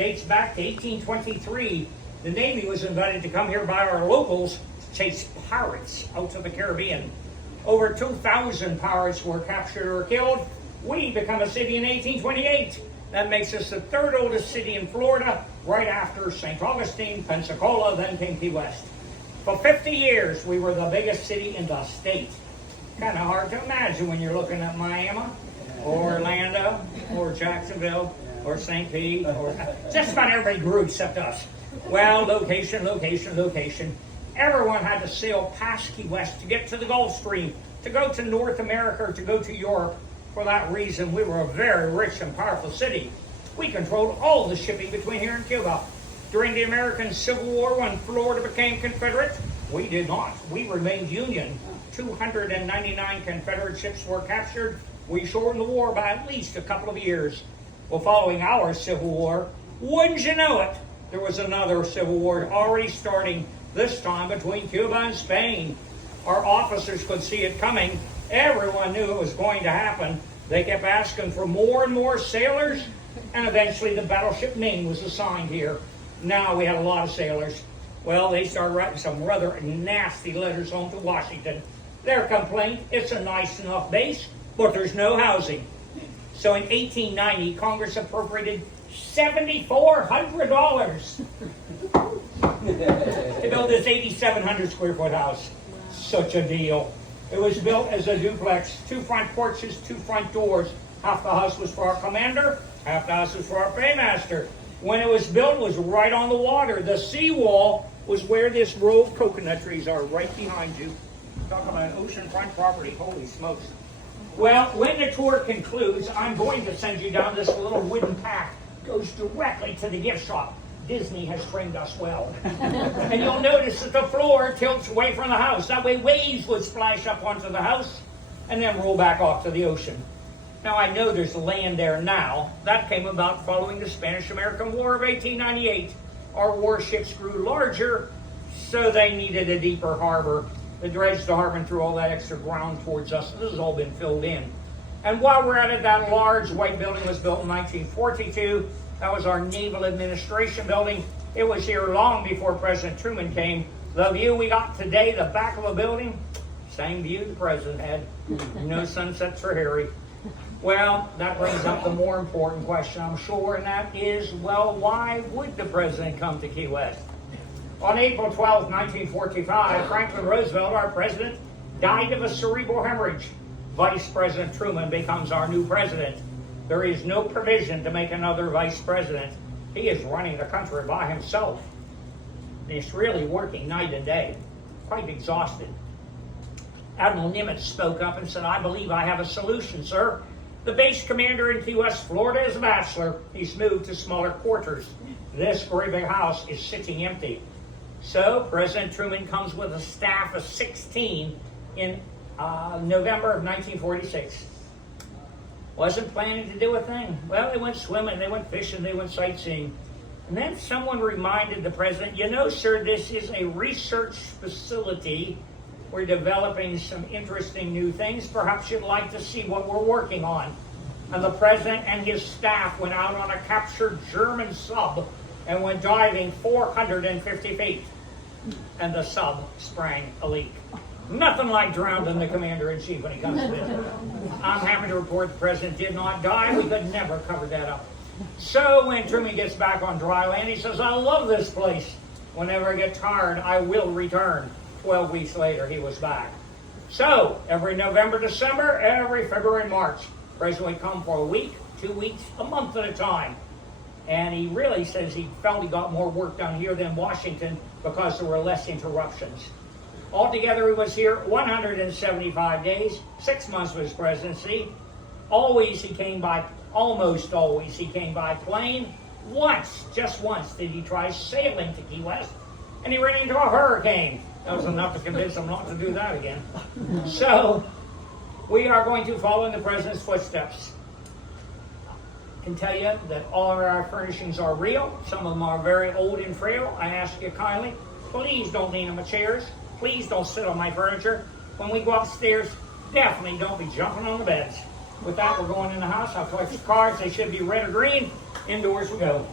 Dates back to 1823. The Navy was invited to come here by our locals to chase pirates out to the Caribbean. Over 2,000 pirates were captured or killed. We become a city in 1828. That makes us the third oldest city in Florida, right after St. Augustine, Pensacola, then came Key West. For 50 years, we were the biggest city in the state. Kind of hard to imagine when you're looking at Miami, or Orlando, or Jacksonville, or St. Pete, or just about everybody grew except us. Well, location, location, location. Everyone had to sail past Key West to get to the Gulf Stream, to go to North America, or to go to Europe. For that reason, we were a very rich and powerful city. We controlled all the shipping between here and Cuba. During the American Civil War, when Florida became Confederate, we did not. We remained Union. 299 Confederate ships were captured. We shortened the war by at least a couple of years. Well, following our Civil War, wouldn't you know it, there was another Civil War already starting, this time between Cuba and Spain. Our officers could see it coming. Everyone knew it was going to happen. They kept asking for more and more sailors, and eventually the battleship Maine was assigned here. Now we had a lot of sailors. Well, they started writing some rather nasty letters home to Washington. Their complaint, it's a nice enough base, but there's no housing. So in 1890, Congress appropriated $7,400 to build this 8,700 square foot house. Such a deal. It was built as a duplex, 2 front porches, 2 front doors. Half the house was for our commander, half the house was for our paymaster. When it was built, it was right on the water. The seawall was where this row of coconut trees are, right behind you. Talk about an oceanfront property, holy smokes. Well, when the tour concludes, I'm going to send you down this little wooden path. It goes directly to the gift shop. Disney has trained us well. And you'll notice that the floor tilts away from the house. That way waves would splash up onto the house and then roll back off to the ocean. Now, I know there's land there now. That came about following the Spanish-American War of 1898. Our warships grew larger, so they needed a deeper harbor. They dredged the harbor and threw all that extra ground towards us. This has all been filled in. And while we're at it, that large white building was built in 1942. That was our Naval Administration building. It was here long before President Truman came. The view we got today, the back of a building, same view the president had. No sunsets for Harry. Well, that brings up the more important question, I'm sure, and that is, well, why would the president come to Key West? On April 12, 1945, Franklin Roosevelt, our president, died of a cerebral hemorrhage. Vice President Truman becomes our new president. There is no provision to make another vice president. He is running the country by himself. He's really working night and day, quite exhausted. Admiral Nimitz spoke up and said, I believe I have a solution, sir. The base commander in Key West, Florida, is a bachelor. He's moved to smaller quarters. This very big house is sitting empty. So President Truman comes with a staff of 16 in November of 1946. Wasn't planning to do a thing. Well, they went swimming, they went fishing, they went sightseeing. And then someone reminded the president, you know, sir, this is a research facility. We're developing some interesting new things. Perhaps you'd like to see what we're working on. And the president and his staff went out on a captured German sub and went diving 450 feet. And the sub sprang a leak. Nothing like drowning the commander-in-chief when he comes to visit. I'm happy to report the president did not die. We could never cover that up. So when Truman gets back on dry land, he says, I love this place. Whenever I get tired, I will return. 12 weeks later, he was back. So every November, December, every February, March, the president would come for a week, 2 weeks, a month at a time. And he really says he felt he got more work done here than Washington because there were less interruptions. Altogether, he was here 175 days, 6 months of his presidency. Almost always he came by plane. Once, just once, did he try sailing to Key West, and he ran into a hurricane. That was enough to convince him not to do that again. So, we are going to follow in the president's footsteps. I can tell you that all of our furnishings are real. Some of them are very old and frail. I ask you kindly, please don't lean on my chairs. Please don't sit on my furniture. When we go upstairs, definitely don't be jumping on the beds. With that, we're going in the house. I'll collect the cards. They should be red or green. Indoors we go.